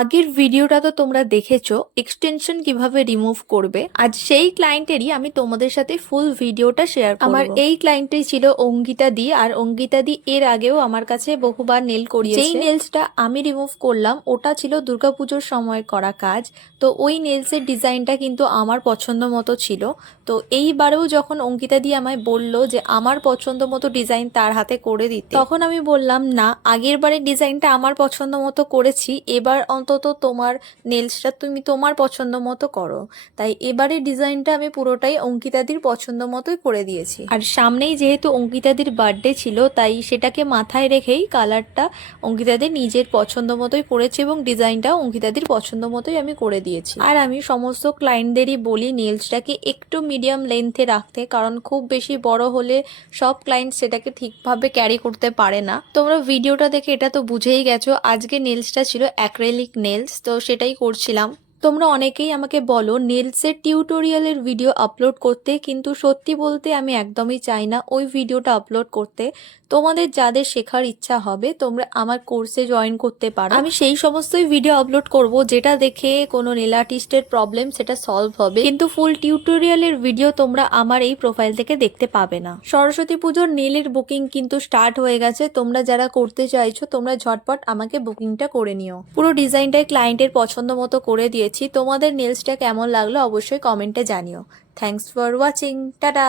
আগের ভিডিওটা তো তোমরা দেখেছো এক্সটেনশন কিভাবে রিমুভ করবে। আজ সেই ক্লায়েন্টেরই আমি তোমাদের সাথে ফুল ভিডিওটা শেয়ার করব। আমার এই ক্লায়েন্টই ছিল অঙ্কিতা দি, আর অঙ্কিতা দি এর আগেও আমার কাছে বহুবার নেল করিয়েছে। যেই নেলসটা আমি রিমুভ করলাম ওটা ছিল দুর্গাপুজোর সময় করা কাজ। তো ওই নেলসের ডিজাইনটা কিন্তু আমার পছন্দ মতো ছিল। তো এইবারেও যখন অঙ্কিতা দি আমায় বলল যে আমার পছন্দ মতো ডিজাইন তার হাতে করে দিতে, তখন আমি বললাম না, আগের বারের ডিজাইনটা আমার পছন্দ মতো করেছি, এবার অন্তত তোমার নেলসটা তুমি তোমার পছন্দ মতো করো। তাই এবারের ডিজাইনটা আমি পুরোটাই অঙ্কিতাদির পছন্দ মতোই করে দিয়েছি। আর সামনেই যেহেতু অঙ্কিতাদির বার্থডে ছিল, তাই সেটাকে মাথায় রেখেই কালারটা অঙ্কিতাদির নিজের পছন্দ মতোই করেছি এবং ডিজাইনটাও অঙ্কিতাদির পছন্দ মতোই আমি করে দিয়েছি। আর আমি সমস্ত ক্লায়েন্টদেরই বলি নেলসটাকে একটু মিডিয়াম লেন্থে রাখতে, কারণ খুব বেশি বড় হলে সব ক্লায়েন্ট সেটাকে ঠিকভাবে ক্যারি করতে পারে না। তোমরা ভিডিওটা দেখে এটা তো বুঝেই গেছো আজকে নেলসটা ছিল অ্যাক্রেলিক নেলস, তো সেটাই করছিলাম। তোমরা অনেকেই আমাকে বলো নেলসের টিউটোরিয়ালের ভিডিও আপলোড করতে, কিন্তু সত্যি বলতে আমি একদমই চাই না ওই ভিডিওটা আপলোড করতে। তোমাদের যাদের শেখার ইচ্ছা হবে তোমরা আমার কোর্সে জয়েন করতে পারো। আমি সেই সমস্তই ভিডিও আপলোড করব যেটা দেখে কোনো নেল আর্টিস্টের প্রবলেম সেটা সলভ হবে, কিন্তু ফুল টিউটোরিয়ালের ভিডিও তোমরা আমার এই প্রোফাইল থেকে দেখতে পাবে না। সরস্বতী পুজোর নেলের বুকিং কিন্তু স্টার্ট হয়ে গেছে। তোমরা যারা করতে চাইছো তোমরা ঝটপট আমাকে বুকিংটা করে নিও। পুরো ডিজাইনটাই ক্লায়েন্টের পছন্দ মতো করে দিয়েছি। তোমাদের নেলসটা কেমন লাগলো অবশ্যই কমেন্টে জানিও। Thanks for watching, tata.